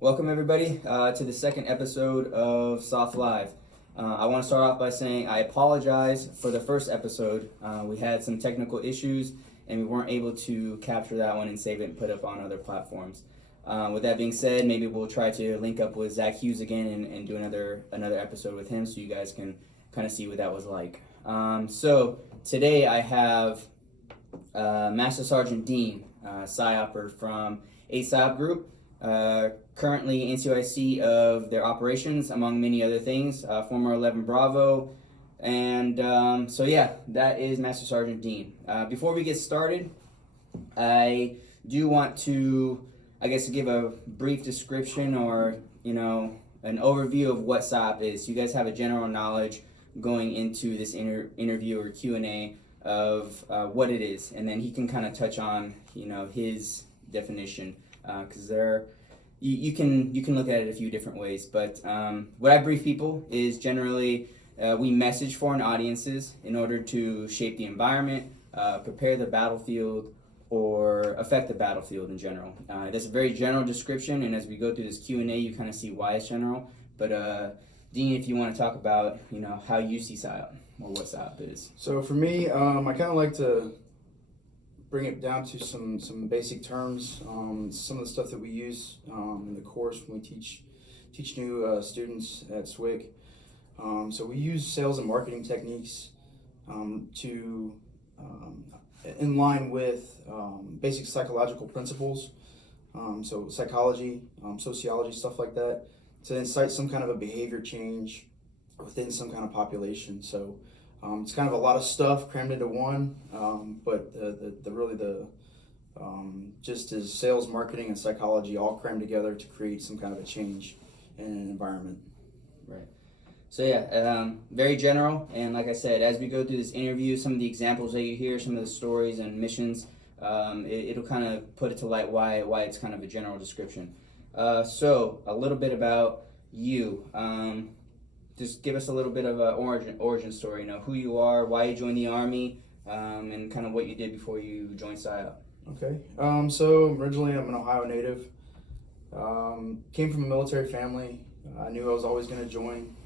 Welcome everybody to the second episode of SOFLive. I want to start off by saying I apologize for the first episode. We had some technical issues and we weren't able to capture that one and save it and put it up on other platforms. With that being said, maybe we'll try to link up with Zach Hughes again and do another episode with him so you guys can kind of see what that was like. So today I have Master Sergeant Dean, PSYOPer from 8 PSYOP Group. Currently NCOIC of their operations, among many other things, former 11 Bravo, and so yeah, that is Master Sergeant Dean. Before we get started, I do want to, give a brief description or, an overview of what PSYOP is. So you guys have a general knowledge going into this interview or Q&A of what it is, and then he can kind of touch on, his definition. Because you can look at it a few different ways, but what I brief people is generally we message foreign audiences in order to shape the environment, prepare the battlefield, or affect the battlefield in general. That's a very general description, and as we go through this Q&A, you kind of see why it's general. But Dean, if you want to talk about how you see PSYOP or what PSYOP is. So for me, I kind of like to bring it down to some basic terms. Some of the stuff that we use in the course when we teach new students at SWIC. So we use sales and marketing techniques to in line with basic psychological principles. So psychology, sociology, stuff like that, to incite some kind of a behavior change within some kind of population. So it's kind of a lot of stuff crammed into one, but the just as sales, marketing, and psychology all crammed together to create some kind of a change in an environment. Right. So yeah, very general, and like I said, as we go through this interview, some of the examples that you hear, some of the stories and missions, it'll kind of put it to light why it's kind of a general description. So a little bit about you. Just give us a little bit of an origin story, who you are, why you joined the Army, and kind of what you did before you joined PSYOP. Okay, so originally I'm an Ohio native. Came from a military family. I knew I was always going to join.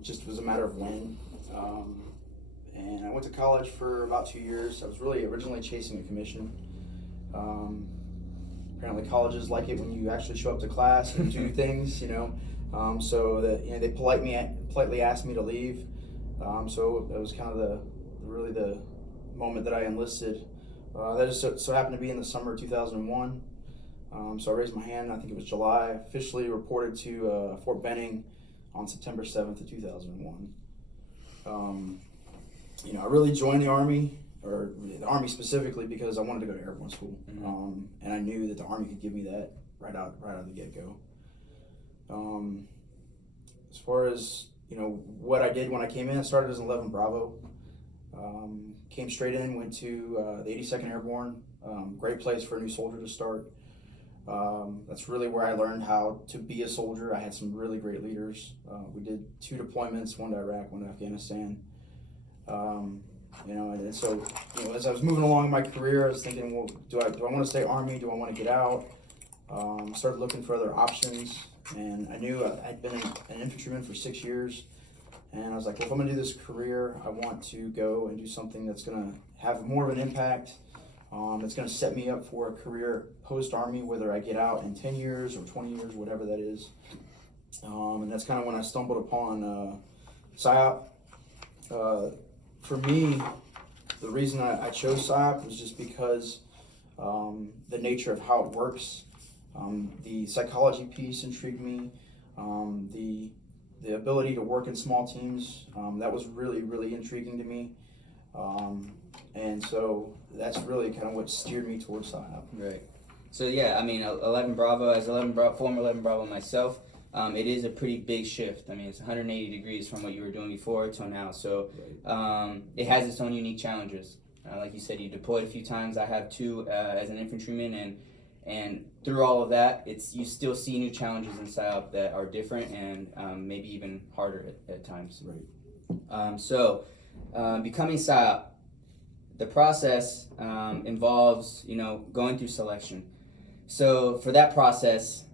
Just was a matter of when. And I went to college for about 2 years. I was really originally chasing a commission. Apparently colleges like it when you actually show up to class and do things, so that they politely asked me to leave. So that was kind of the moment that I enlisted. That just so happened to be in the summer of 2001. So I raised my hand. I think it was July. Officially reported to Fort Benning on September 7th of 2001. I really joined the Army, or the Army specifically, because I wanted to go to airborne school, and I knew that the Army could give me that right out of the get-go. As far as what I did when I came in, I started as an 11 Bravo. Came straight in, went to the 82nd Airborne. Great place for a new soldier to start. That's really where I learned how to be a soldier. I had some really great leaders. We did 2 deployments, one to Iraq, one to Afghanistan. And so as I was moving along in my career, I was thinking, well, do I want to stay Army? Do I want to get out? Started looking for other options, and I knew I'd been an infantryman for 6 years, and I was like, well, if I'm going to do this career, I want to go and do something that's going to have more of an impact. It's going to set me up for a career post-Army, whether I get out in 10 years or 20 years, whatever that is. And that's kind of when I stumbled upon PSYOP. For me, the reason I chose PSYOP was just because the nature of how it works. The psychology piece intrigued me. The ability to work in small teams, that was really, really intriguing to me. And so that's really kind of what steered me towards PSYOP. Right. So yeah, 11 Bravo, as former 11 Bravo myself, it is a pretty big shift. It's 180 degrees from what you were doing before till now. So it has its own unique challenges. Like you said, you deployed a few times. I have 2 as an infantryman, and through all of that, you still see new challenges in PSYOP that are different and maybe even harder at times. Right. So becoming PSYOP, the process involves going through selection. So for that process,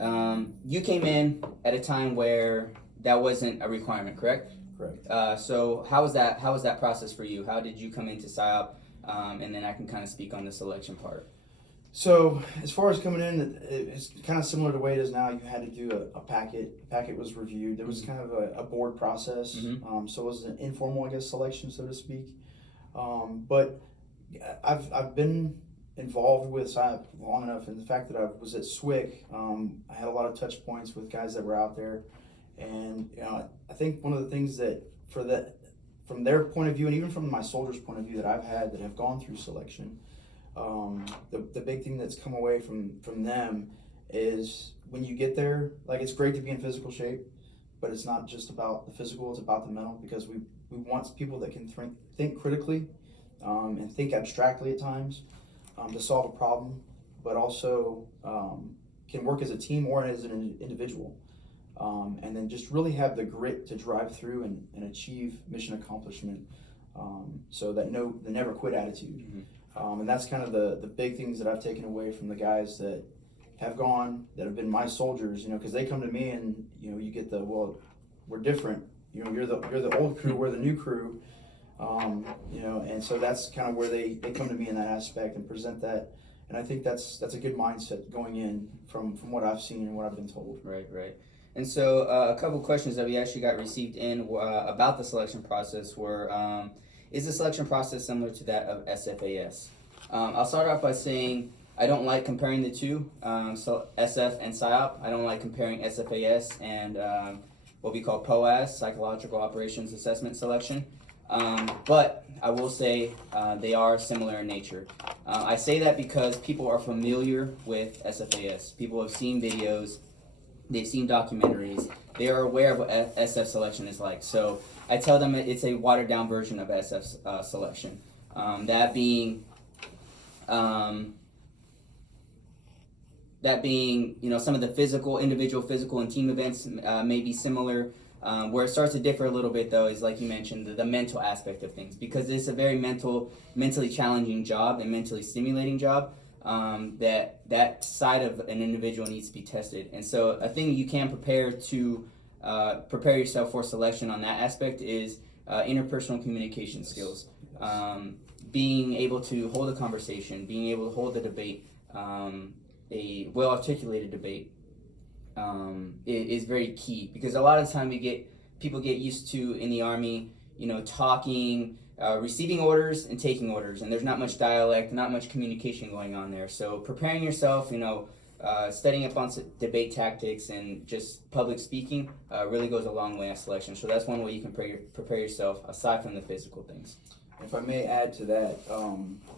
You came in at a time where that wasn't a requirement, correct? Correct. So how was that process for you? How did you come into PSYOP? And then I can kind of speak on the selection part. So as far as coming in, it's kind of similar to the way it is now. You had to do a packet. The packet was reviewed. There was kind of a board process. Mm-hmm. So it was an informal, I guess, selection, so to speak. But I've been involved with PSYOP long enough, and the fact that I was at SWIC, I had a lot of touch points with guys that were out there. And I think one of the things that from their point of view, and even from my soldiers' point of view that I've had that have gone through selection, the big thing that's come away from them is when you get there, like, it's great to be in physical shape, but it's not just about the physical, it's about the mental, because we want people that can think critically and think abstractly at times to solve a problem, but also can work as a team or as an individual. And then just really have the grit to drive through and achieve mission accomplishment, so that the never quit attitude. Mm-hmm. And that's kind of the big things that I've taken away from the guys that have gone, that have been my soldiers, because they come to me and, you get we're different, you're the old crew, we're the new crew, and so that's kind of where they come to me in that aspect and present that. And I think that's a good mindset going in from what I've seen and what I've been told. Right. And so a couple questions that we actually got received in about the selection process were, is the selection process similar to that of SFAS? I'll start off by saying I don't like comparing the two, so SF and PSYOP. I don't like comparing SFAS and what we call POAS, Psychological Operations Assessment Selection. But I will say they are similar in nature. I say that because people are familiar with SFAS. People have seen videos, they've seen documentaries, they are aware of what SF selection is like. So I tell them it's a watered down version of SF selection. That being, some of the individual physical and team events may be similar. Where it starts to differ a little bit, though, is, like you mentioned, the mental aspect of things, because it's a very mentally challenging job and mentally stimulating job. That side of an individual needs to be tested. And so a thing you can prepare yourself for selection on that aspect is interpersonal communication skills. Being able to hold a conversation, being able to hold a debate, a well-articulated debate, is very key, because a lot of the time people get used to in the Army, talking, receiving orders and taking orders, and there's not much dialect, not much communication going on there. So preparing yourself, studying up on debate tactics and just public speaking really goes a long way at selection. So that's one way you can prepare yourself aside from the physical things. If I may add to that,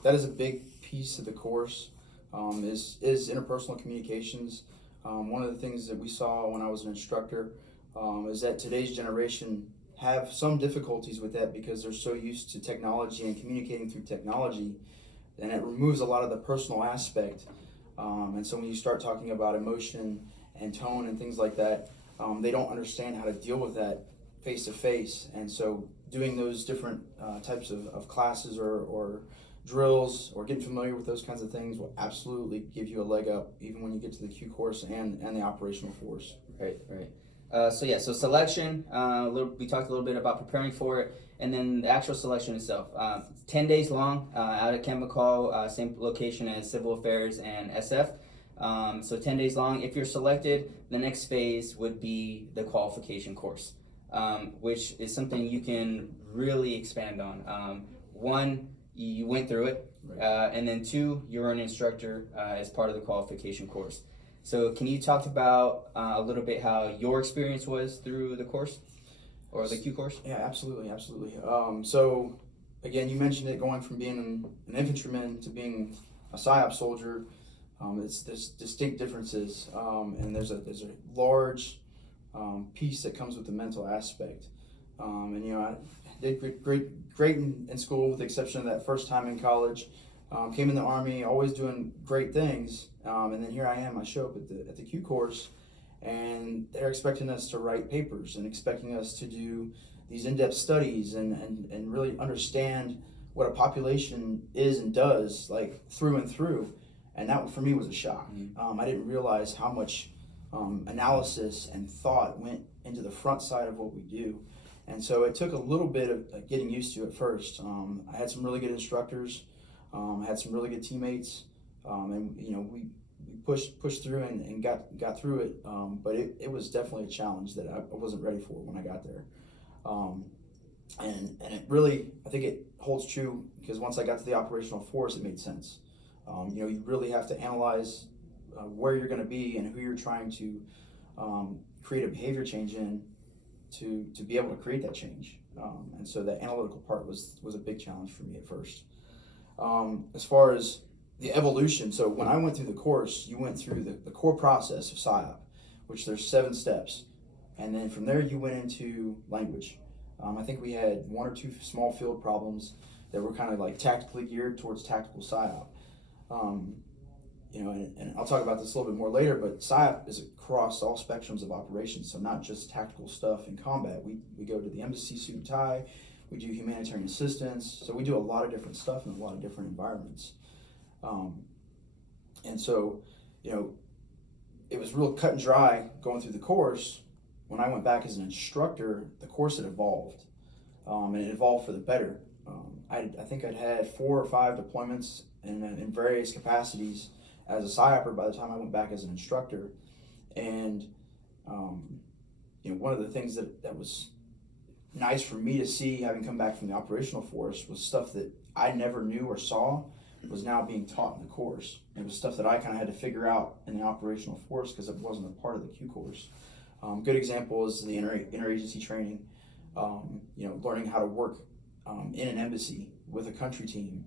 that is a big piece of the course, is interpersonal communications. One of the things that we saw when I was an instructor is that today's generation have some difficulties with that because they're so used to technology and communicating through technology, and it removes a lot of the personal aspect. And so when you start talking about emotion and tone and things like that, they don't understand how to deal with that face to face. And so doing those different types of classes or drills or getting familiar with those kinds of things will absolutely give you a leg up even when you get to the Q course and the operational force. Right. So selection, we talked a little bit about preparing for it, and then the actual selection itself. 10 days long, out at Camp McCall, same location as Civil Affairs and SF. So 10 days long. If you're selected, the next phase would be the qualification course, which is something you can really expand on. One, you went through it, Right. And then two, you're an instructor as part of the qualification course. So can you talk about a little bit how your experience was through the course or the Q course? Yeah, absolutely. So again, you mentioned it, going from being an infantryman to being a PSYOP soldier. There's distinct differences, and there's a large piece that comes with the mental aspect. I did great in school, with the exception of that first time in college. Came in the Army, always doing great things, and then here I am. I show up at the Q course, and they're expecting us to write papers and expecting us to do these in-depth studies and really understand what a population is and does, like, through and through. And that, for me, was a shock. I didn't realize how much analysis and thought went into the front side of what we do. And so it took a little bit of getting used to at first. I had some really good instructors, I had some really good teammates, and we pushed through and got through it. But it was definitely a challenge that I wasn't ready for when I got there. And it really, I think it holds true, because once I got to the operational force, it made sense. You really have to analyze where you're going to be and who you're trying to create a behavior change in to be able to create that change. And so the analytical part was a big challenge for me at first. As far as the evolution, so when I went through the course, you went through the core process of PSYOP, which there's 7 steps. And then from there you went into language. I think we had 1 or 2 small field problems that were kind of like tactically geared towards tactical PSYOP. And I'll talk about this a little bit more later, but PSYOP is across all spectrums of operations, so not just tactical stuff in combat. We go to the embassy, suit and tie, we do humanitarian assistance, so we do a lot of different stuff in a lot of different environments. And so, it was real cut and dry going through the course. When I went back as an instructor, the course had evolved, and it evolved for the better. I think I'd had 4 or 5 deployments in various capacities as a PSYOPer by the time I went back as an instructor. And one of the things that was nice for me to see, having come back from the operational force, was stuff that I never knew or saw was now being taught in the course. It was stuff that I kind of had to figure out in the operational force because it wasn't a part of the Q course. Good example is the interagency training, learning how to work in an embassy with a country team,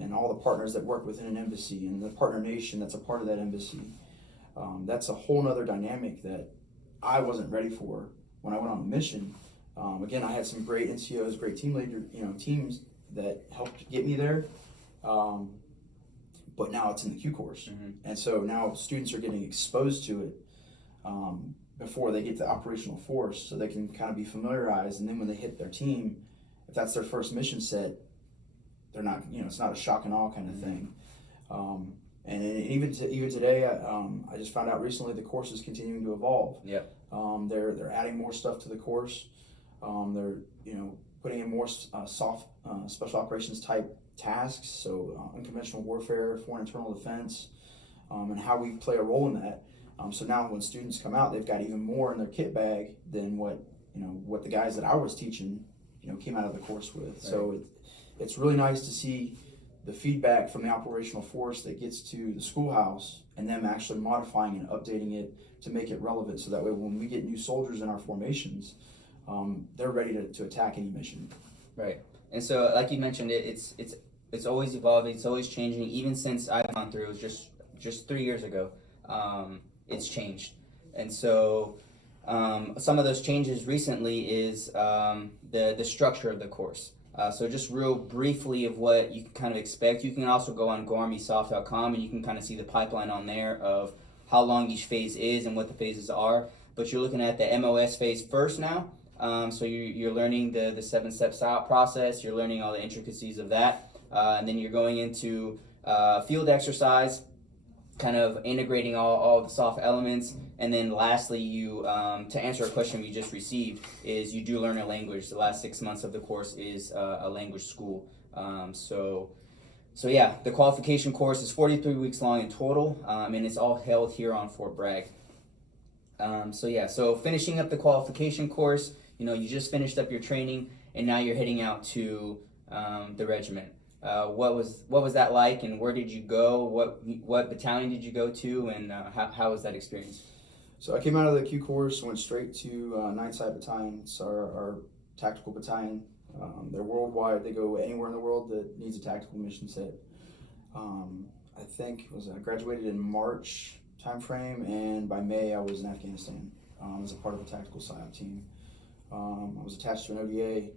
and all the partners that work within an embassy and the partner nation that's a part of that embassy. That's a whole nother dynamic that I wasn't ready for when I went on the mission. Again, I had some great NCOs, great team leader, teams that helped get me there. But now it's in the Q course. Mm-hmm. And so now students are getting exposed to it before they get to operational force, so they can kind of be familiarized. And then when they hit their team, if that's their first mission set, they're not, it's not a shock and awe kind of thing. And even today, I just found out recently the course is continuing to evolve. Yep. They're adding more stuff to the course. They're putting in more soft special operations type tasks, so unconventional warfare, foreign internal defense, and how we play a role in that. So now when students come out, they've got even more in their kit bag than what the guys that I was teaching came out of the course with. Right. So it's really nice to see the feedback from the operational force that gets to the schoolhouse and them actually modifying and updating it to make it relevant, so that way when we get new soldiers in our formations, they're ready to attack any mission. Right. And so, like you mentioned, it's always evolving, it's always changing. Even since I've gone through, it was just 3 years ago, it's changed. And so some of those changes recently is the structure of the course. So just real briefly of what you can kind of expect. You can also go on GoArmySOF.com and you can kind of see the pipeline on there of how long each phase is and what the phases are. But you're looking at the MOS phase first now. So you're learning the 7-step PSYOP process. You're learning all the intricacies of that. And then you're going into field exercise, kind of integrating all the soft elements. And then lastly, you to answer a question we just received, is you do learn a language. The last 6 months of the course is a language school. So yeah, the qualification course is 43 weeks long in total, and it's all held here on Fort Bragg. So finishing up the qualification course, you just finished up your training, and now you're heading out to the regiment. What was that like, and where did you go? What battalion did you go to, and how was that experience? So I came out of the Q course, went straight to 9th Side Battalion. It's our tactical battalion. They're worldwide. They go anywhere in the world that needs a tactical mission set. I think I graduated in March timeframe, and by May I was in Afghanistan as a part of a tactical PSYOP team. I was attached to an ODA.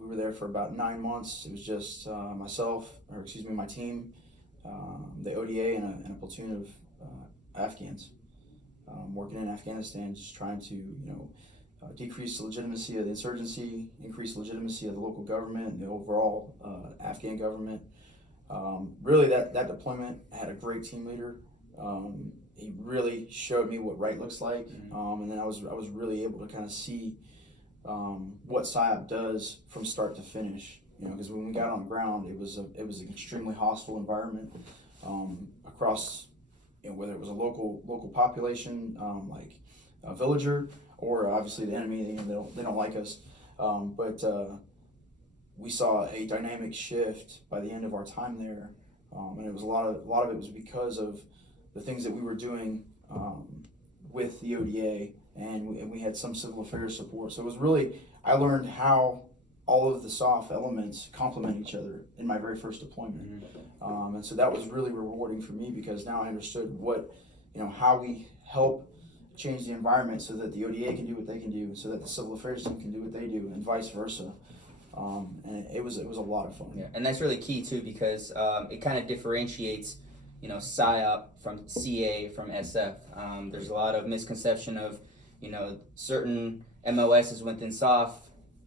We were there for about 9 months. It was just my team, the ODA, and a platoon of Afghans working in Afghanistan, just trying to decrease the legitimacy of the insurgency, increase the legitimacy of the local government and the overall Afghan government. Really, that deployment had a great team leader. He really showed me what right looks like, and then I was really able to kind of see what PSYOP does from start to finish. Because when we got on the ground, it was an extremely hostile environment across, whether it was a local population like a villager, or obviously the enemy. They don't like us, but we saw a dynamic shift by the end of our time there, and it was a lot of it was because of the things that we were doing with the ODA, and we had some civil affairs support. So it was really, I learned how all of the SOF elements complement each other in my very first deployment. And so that was really rewarding for me, because now I understood how we help change the environment so that the ODA can do what they can do, so that the civil affairs team can do what they do, and vice versa. And it was a lot of fun. Yeah, and that's really key too, because it kind of differentiates, PSYOP from CA from SF. There's a lot of misconception of, certain MOSs within SOF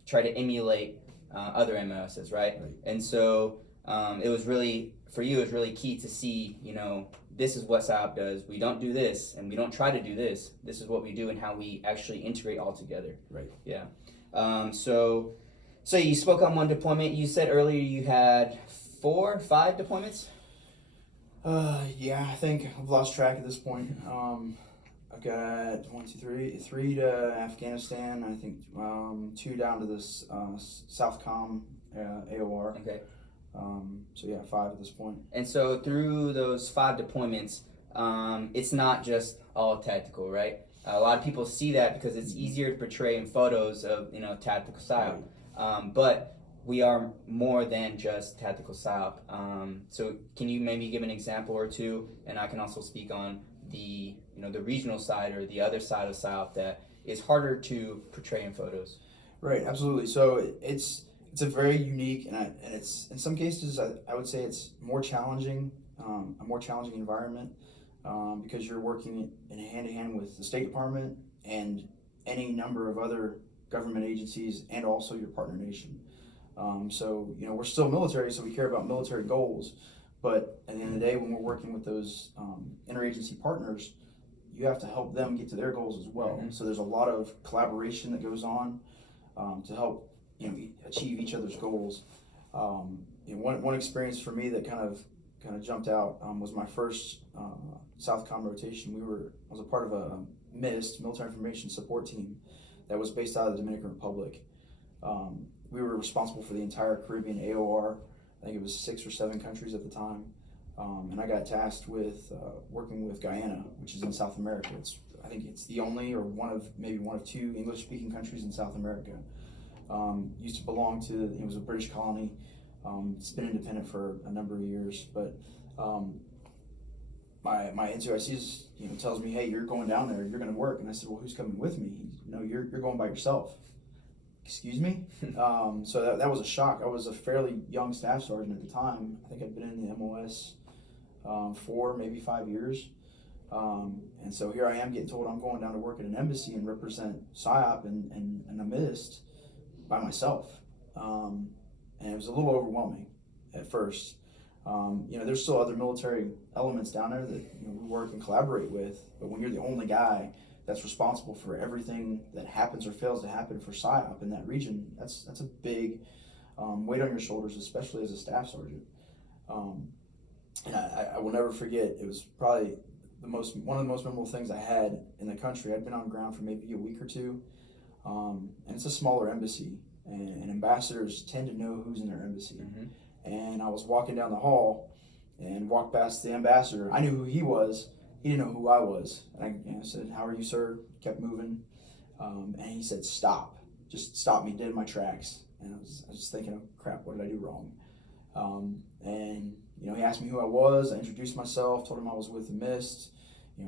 try to emulate other MOSs, right? And so it was really key to see, this is what PSYOP does. We don't do this, and we don't try to do this. This is what we do, and how we actually integrate all together. Right. Yeah. So you spoke on one deployment. You said earlier you had 4 or 5 deployments? Yeah, I think I've lost track at this point. I've got 3 to Afghanistan. I think 2 down to this Southcom AOR. Okay. So yeah, 5 at this point. And so through those 5 deployments, it's not just all tactical, right? A lot of people see that because it's easier to portray in photos of tactical PSYOP. But we are more than just tactical PSYOP. So can you maybe give an example or two, and I can also speak on the the regional side, or the other side of PSYOP that is harder to portray in photos? Right, absolutely. So it's a very unique, and it's in some cases I would say it's more challenging, a more challenging environment, because you're working in hand to hand with the State Department and any number of other government agencies, and also your partner nation. So we're still military, so we care about military goals, but at the end of the day, when we're working with those interagency partners, you have to help them get to their goals as well. So there's a lot of collaboration that goes on to help achieve each other's goals. One experience for me that kind of jumped out was my first Southcom rotation. I was a part of a MIST, Military Information Support Team, that was based out of the Dominican Republic. We were responsible for the entire Caribbean AOR. I think it was 6 or 7 countries at the time. And I got tasked with working with Guyana, which is in South America. I think it's the only, or one of 2 English-speaking countries in South America. Used to belong to, it was a British colony. It's been independent for a number of years, but my NCOIC tells me, hey, you're going down there, you're going to work. And I said, well, who's coming with me? No, you're going by yourself. Excuse me? So that was a shock. I was a fairly young staff sergeant at the time. I think I'd been in the MOS 4, maybe 5 years. And so here I am getting told I'm going down to work at an embassy and represent PSYOP and a MIST by myself. And it was a little overwhelming at first. There's still other military elements down there that we work and collaborate with, but when you're the only guy that's responsible for everything that happens or fails to happen for PSYOP in that region, that's a big weight on your shoulders, especially as a staff sergeant. And I will never forget, it was probably one of the most memorable things I had in the country. I'd been on ground for maybe a week or 2, and it's a smaller embassy, and ambassadors tend to know who's in their embassy. And I was walking down the hall and walked past the ambassador. I knew who he was. He didn't know who I was. And I said, how are you, sir? Kept moving. And he said, stop. Just stop me dead in my tracks. And I was just thinking, oh, crap, what did I do wrong? And he asked me who I was. I introduced myself, told him I was with the MIST,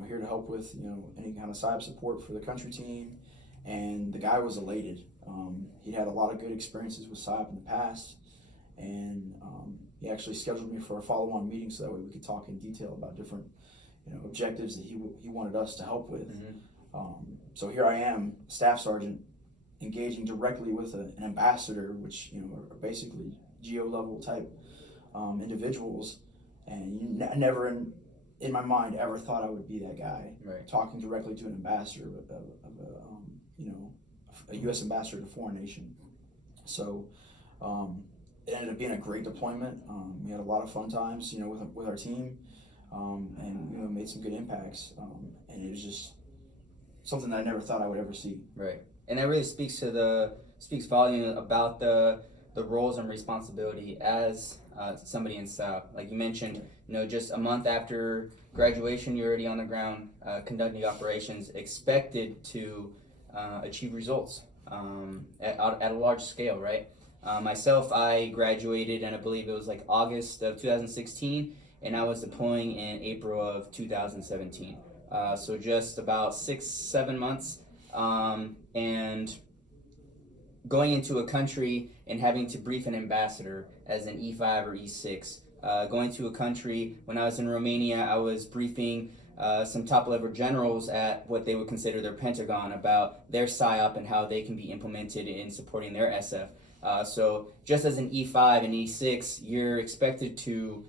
here to help with any kind of PSYOP support for the country team. And the guy was elated. He'd had a lot of good experiences with PSYOP in the past. And he actually scheduled me for a follow-on meeting so that way we could talk in detail about different objectives that he wanted us to help with. So here I am, staff sergeant, engaging directly with an ambassador, which are basically GO level type individuals, and never in in my mind ever thought I would be that guy, Right. talking directly to an ambassador of a U.S. ambassador to a foreign nation. So it ended up being a great deployment. We had a lot of fun times, with our team, and made some good impacts. And it was just something that I never thought I would ever see. Right, and that really speaks volume about the roles and responsibility as somebody in SOF. Like you mentioned, just a month after graduation, you're already on the ground conducting operations, expected to achieve results at a large scale, right? Myself, I graduated, and I believe it was like August of 2016, and I was deploying in April of 2017. So just about 6-7 months, and going into a country and having to brief an ambassador as an E5 or E6. Going to a country, when I was in Romania, I was briefing some top-level generals at what they would consider their Pentagon about their PSYOP and how they can be implemented in supporting their SF. So just as an E5 and E6, you're expected to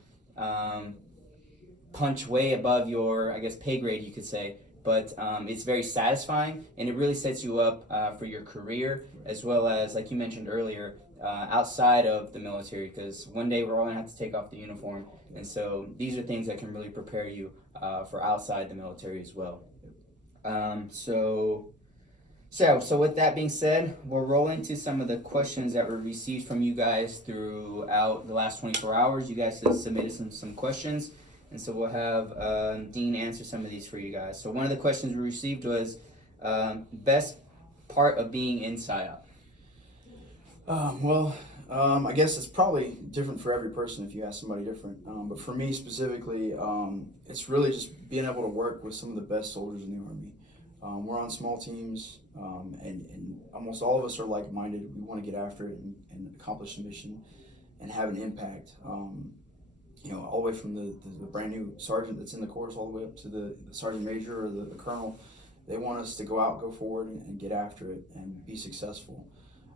punch way above your, I guess, pay grade, you could say. But it's very satisfying, and it really sets you up for your career, as well as, like you mentioned earlier, outside of the military, because one day we're all going to have to take off the uniform. And so these are things that can really prepare you for outside the military as well. So with that being said, we'll roll into some of the questions that were received from you guys throughout the last 24 hours. You guys have submitted some questions, and so we'll have Dean answer some of these for you guys. So one of the questions we received was best part of being in PSYOP. I guess it's probably different for every person if you ask somebody different. But for me specifically, it's really just being able to work with some of the best soldiers in the Army. We're on small teams, and almost all of us are like-minded. We want to get after it and accomplish the mission and have an impact. All the way from the brand new sergeant that's in the course all the way up to the sergeant major or the colonel. They want us to go forward and get after it and be successful.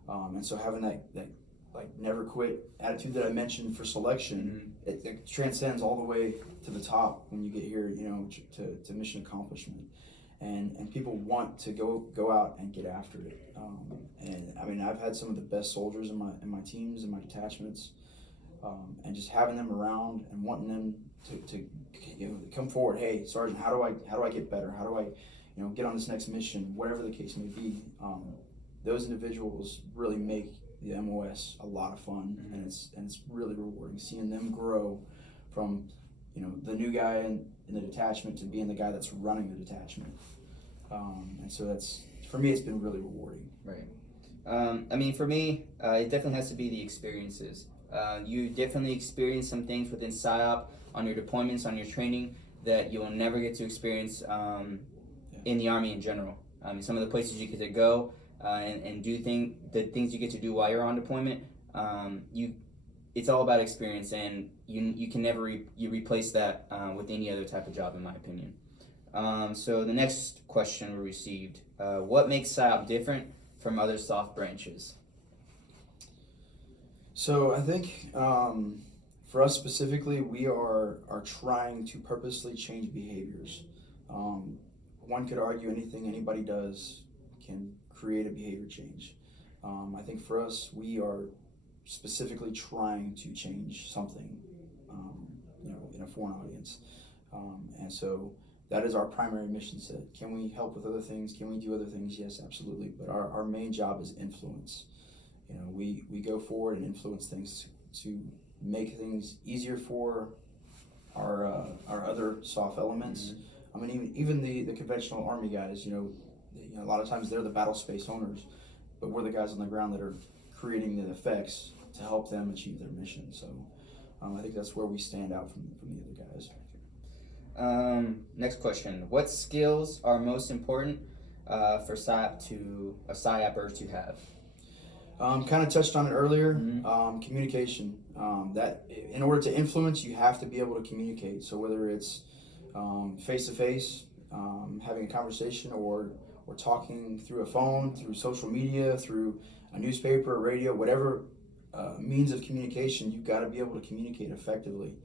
And so having that like never quit attitude that I mentioned for selection, it transcends all the way to the top when you get here, to mission accomplishment. And people want to go out and get after it. And I mean, I've had some of the best soldiers in my teams and my detachments, and just having them around and wanting them to come forward. Hey, Sergeant, how do I get better? How do I get on this next mission? Whatever the case may be. Those individuals really make the MOS a lot of fun, and it's really rewarding seeing them grow from the new guy in the detachment to being the guy that's running the detachment. And so that's, for me, it's been really rewarding. Right. I mean, for me, it definitely has to be the experiences. You definitely experience some things within PSYOP on your deployments, on your training, that you will never get to experience in the Army in general. Some of the places you get to go and do the things you get to do while you're on deployment, it's all about experience, and you can never replace that with any other type of job, in my opinion. So the next question we received, what makes PSYOP different from other SOF branches? So I think for us specifically, we are trying to purposely change behaviors. One could argue anything anybody does can create a behavior change. I think for us, we are specifically trying to change something, in a foreign audience. And so that is our primary mission set. Can we help with other things? Can we do other things? Yes, absolutely. But our main job is influence. We go forward and influence things to make things easier for our other SOF elements. I mean, even the conventional Army guys, a lot of times they're the battle space owners, but we're the guys on the ground that are creating the effects to help them achieve their mission. So I think that's where we stand out from the other guys. Next question. What skills are most important for PSYOPers to have? Kind of touched on it earlier. Communication. That in order to influence, you have to be able to communicate. So whether it's face-to-face, having a conversation, or talking through a phone, through social media, through a newspaper, a radio, whatever means of communication, you've got to be able to communicate effectively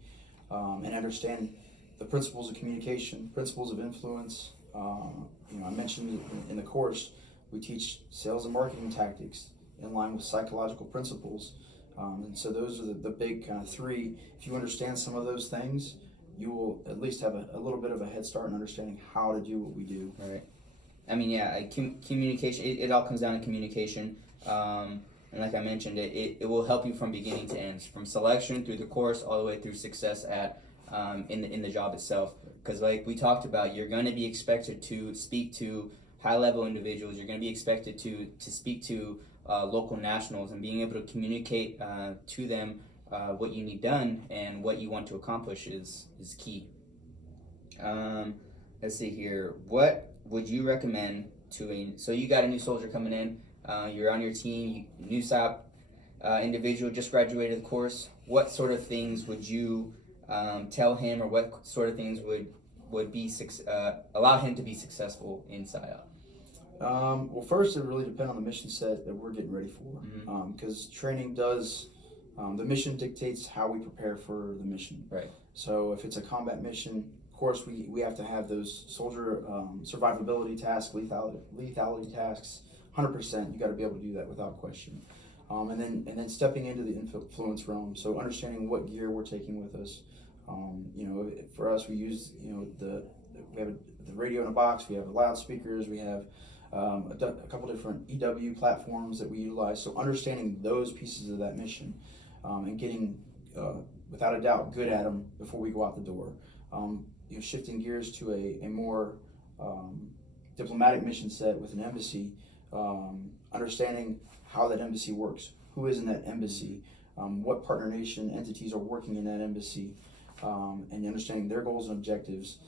and understand the principles of communication, principles of influence. I mentioned in the course, we teach sales and marketing tactics in line with psychological principles. And so those are the big kind of three. If you understand some of those things, you will at least have a little bit of a head start in understanding how to do what we do. Right. I mean, yeah, communication, it all comes down to communication. And like I mentioned, it will help you from beginning to end, from selection through the course all the way through success at in the job itself. Because like we talked about, you're going to be expected to speak to high-level individuals. You're going to be expected to speak to local nationals, and being able to communicate to them what you need done and what you want to accomplish is key. Let's see here. What would you recommend so you got a new soldier coming in, you're on your team, new PSYOP individual, just graduated the course. What sort of things would you tell him, or what sort of things would be allow him to be successful in PSYOP? Well, first, it really depends on the mission set that we're getting ready for, because training does, the mission dictates how we prepare for the mission. Right. So if it's a combat mission, of course, we have to have those soldier survivability tasks, lethality tasks, 100%. You got to be able to do that without question. And then stepping into the influence realm, so understanding what gear we're taking with us. For us, we use we have the radio in a box. We have loudspeakers. We have a couple different EW platforms that we utilize. So understanding those pieces of that mission and getting, without a doubt, good at them before we go out the door. Shifting gears to a more diplomatic mission set with an embassy, understanding how that embassy works, who is in that embassy, what partner nation entities are working in that embassy, and understanding their goals and objectives,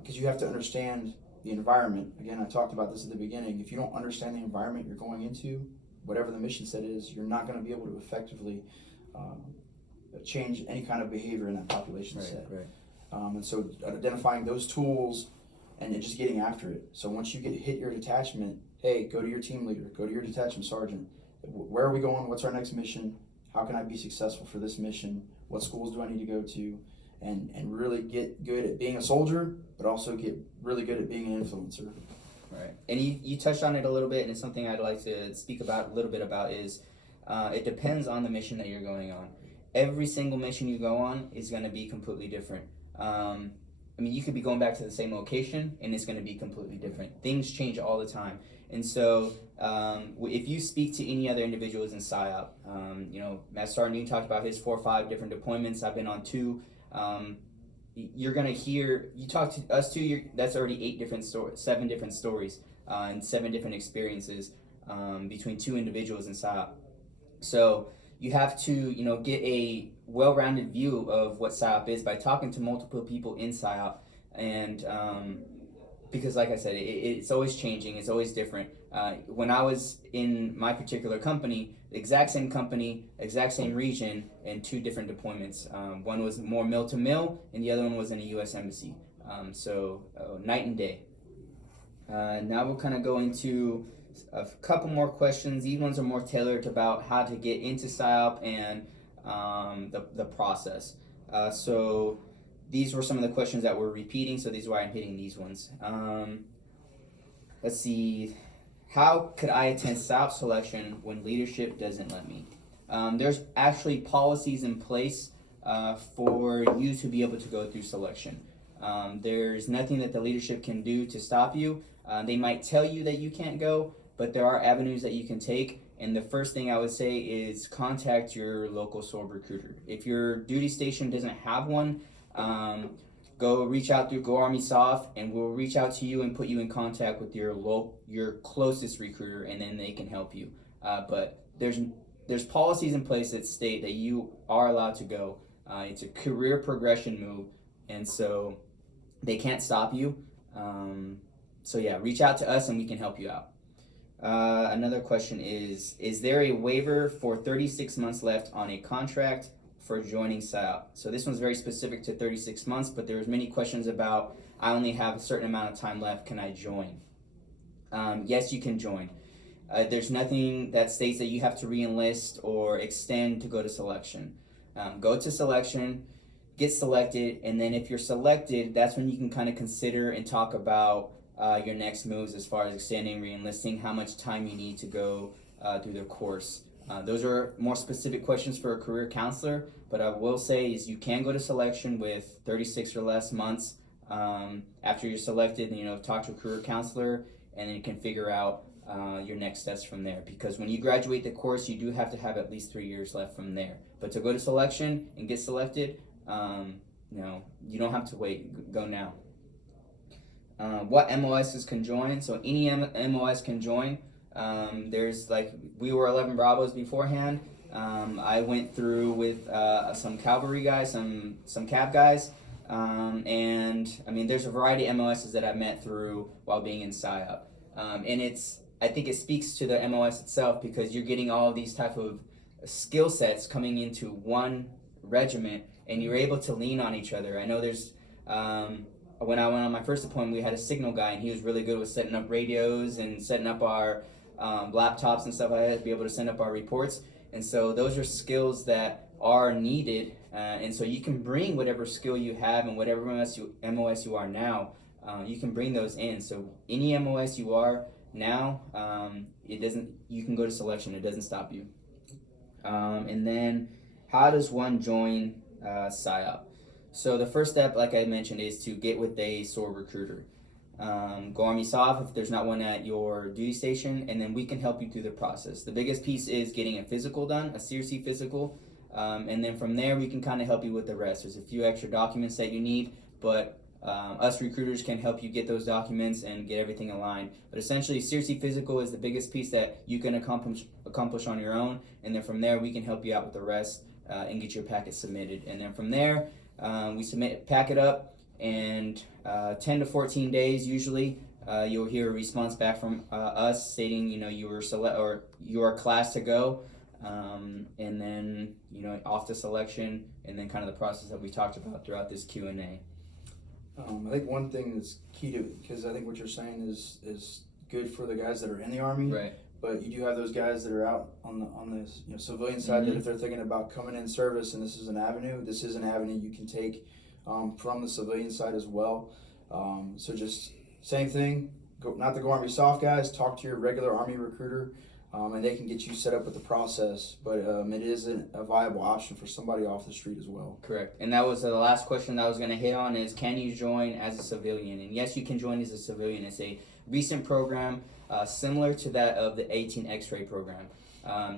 because you have to understand the environment. Again, I talked about this at the beginning. If you don't understand the environment you're going into, whatever the mission set is, you're not going to be able to effectively change any kind of behavior in that population set. Right. And so identifying those tools and then just getting after it. So once you hit your detachment, hey, go to your team leader, go to your detachment sergeant. Where are we going? What's our next mission? How can I be successful for this mission? What schools do I need to go to? And really get good at being a soldier, but also get really good at being an influencer. Right. And you touched on it a little bit, and it's something I'd like to speak about a little bit about is it depends on the mission that you're going on. Every single mission you go on is going to be completely different. You could be going back to the same location, and it's going to be completely different. Things change all the time. And so if you speak to any other individuals in PSYOP, Matt Sergeant talked about his 4 or 5 different deployments. I've been on 2. You're going to hear, you talk to us 2, that's already 7 different stories and 7 different experiences between 2 individuals in PSYOP. So you have to, get a well-rounded view of what PSYOP is by talking to multiple people in PSYOP. And because like I said, it's always changing, it's always different. When I was in my particular company, exact same region, and 2 different deployments. One was more mill to mill, and the other one was in a U.S. embassy. So night and day. Now we'll kind of go into a couple more questions. These ones are more tailored about how to get into PSYOP and the process. So these were some of the questions that were repeating, so these are why I'm hitting these ones. Let's see. How could I attend PSYOP selection when leadership doesn't let me? There's actually policies in place for you to be able to go through selection. There's nothing that the leadership can do to stop you. They might tell you that you can't go, but there are avenues that you can take. And the first thing I would say is contact your local SORB recruiter. If your duty station doesn't have one, go reach out through GoArmySOF, and we'll reach out to you and put you in contact with your closest recruiter, and then they can help you. But there's policies in place that state that you are allowed to go. It's a career progression move, and so they can't stop you. So yeah, reach out to us and we can help you out. Another question is there a waiver for 36 months left on a contract for joining PSYOP? So this one's very specific to 36 months, but there's many questions about, I only have a certain amount of time left, can I join? Yes, you can join. There's nothing that states that you have to re-enlist or extend to go to selection. Go to selection. get selected, and then if you're selected, that's when you can kind of consider and talk about your next moves as far as extending, re-enlisting, how much time you need to go through the course. Those are more specific questions for a career counselor, but I will say is you can go to selection with 36 or less months after you're selected, and talk to a career counselor, and then you can figure out your next steps from there. Because when you graduate the course, you do have to have at least 3 years left from there. But to go to selection and get selected, you don't have to wait. Go now. What MOSs can join? So any MOS can join. There's we were 11 Bravos beforehand. I went through with some cavalry guys, some cav guys, and I mean there's a variety of MOSs that I met through while being in PSYOP, and I think it speaks to the MOS itself because you're getting all of these type of skill sets coming into one regiment, and you're able to lean on each other. I know there's when I went on my first deployment, we had a signal guy, and he was really good with setting up radios and setting up our laptops and stuff like that to be able to send up our reports. And so those are skills that are needed, and so you can bring whatever skill you have and whatever MOS you are now, you can bring those in. So any MOS you are now, you can go to selection. It doesn't stop you. And then how does one join PSYOP? So the first step, like I mentioned, is to get with a SOAR recruiter. GoArmySOF if there's not one at your duty station, and then we can help you through the process. The biggest piece is getting a physical done, a CRC physical, and then from there we can kind of help you with the rest. There's a few extra documents that you need, but us recruiters can help you get those documents and get everything aligned. But essentially, CRC physical is the biggest piece that you can accomplish on your own, and then from there we can help you out with the rest and get your packet submitted. And then from there, we pack it up, and 10 to 14 days usually you'll hear a response back from us stating you were you are class to go, and then off to selection, and then kind of the process that we talked about throughout this Q&A. I think one thing that's key to it, because I think what you're saying is good for the guys that are in the Army, right? But you do have those guys that are out on the civilian side, that if they're thinking about coming in service and this is an avenue you can take from the civilian side as well. So just same thing, not the GoArmySOF guys, talk to your regular Army recruiter, and they can get you set up with the process. But it is a viable option for somebody off the street as well. Correct. And that was the last question that I was going to hit on is, can you join as a civilian? And yes, you can join as a civilian. It's a recent program similar to that of the 18 X-ray program.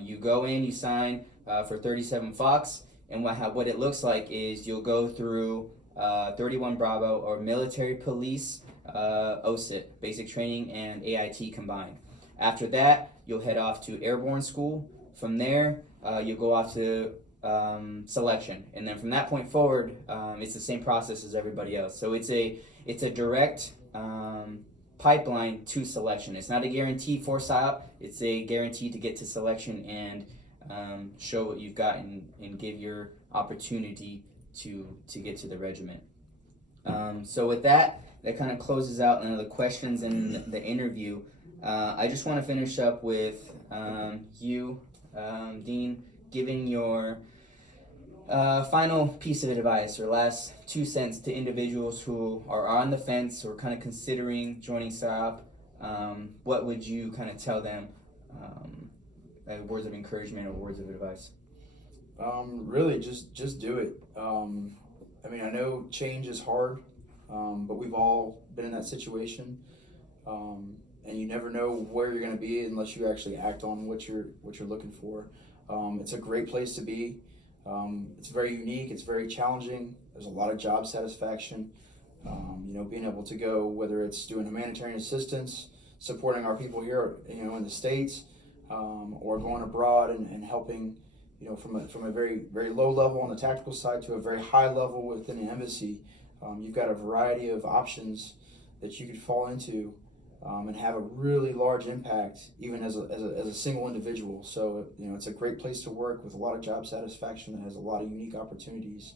You go in, you sign for 37 Fox, and what it looks like is you'll go through 31 Bravo or military police OSIT, basic training, and AIT combined. After that, you'll head off to airborne school. From there, you'll go off to selection, and then from that point forward, it's the same process as everybody else. So it's a direct pipeline to selection. It's not a guarantee for PSYOP. It's a guarantee to get to selection and show what you've got and give your opportunity to get to the regiment. So with that kind of closes out the questions in the interview. I just want to finish up with you, Dean, giving your final piece of advice or last 2 cents to individuals who are on the fence or kind of considering joining PSYOP. What would you kind of tell them, words of encouragement or words of advice? Really, just do it. I mean, I know change is hard, but we've all been in that situation, and you never know where you're going to be unless you actually act on what you're looking for. It's a great place to be. It's very unique. It's very challenging. There's a lot of job satisfaction. Being able to go, whether it's doing humanitarian assistance, supporting our people here, in the States, or going abroad and helping, from a very, very low level on the tactical side to a very high level within an embassy. You've got a variety of options that you could fall into, and have a really large impact, even as a single individual. So, it's a great place to work with a lot of job satisfaction that has a lot of unique opportunities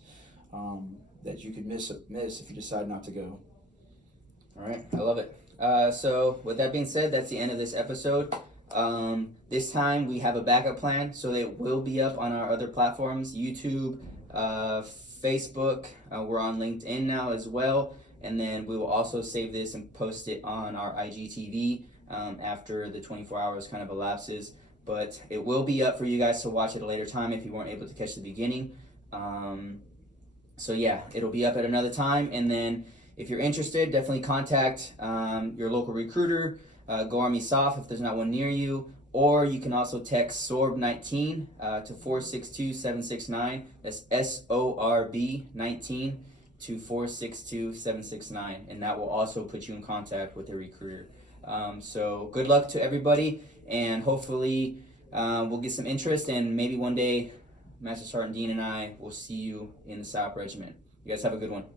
that you could miss if you decide not to go. All right, I love it. So with that being said, that's the end of this episode. This time we have a backup plan, so it will be up on our other platforms, YouTube, Facebook. We're on LinkedIn now as well. And then we will also save this and post it on our IGTV after the 24 hours kind of elapses. But it will be up for you guys to watch at a later time if you weren't able to catch the beginning. So yeah, it'll be up at another time. And then if you're interested, definitely contact your local recruiter, GoArmySOF if there's not one near you, or you can also text SORB19 to 462-769. That's SORB19 to 462-769, and that will also put you in contact with a recruiter. So good luck to everybody, and hopefully we'll get some interest, and maybe one day Master Sergeant Dean and I will see you in the SOP regiment. You guys have a good one.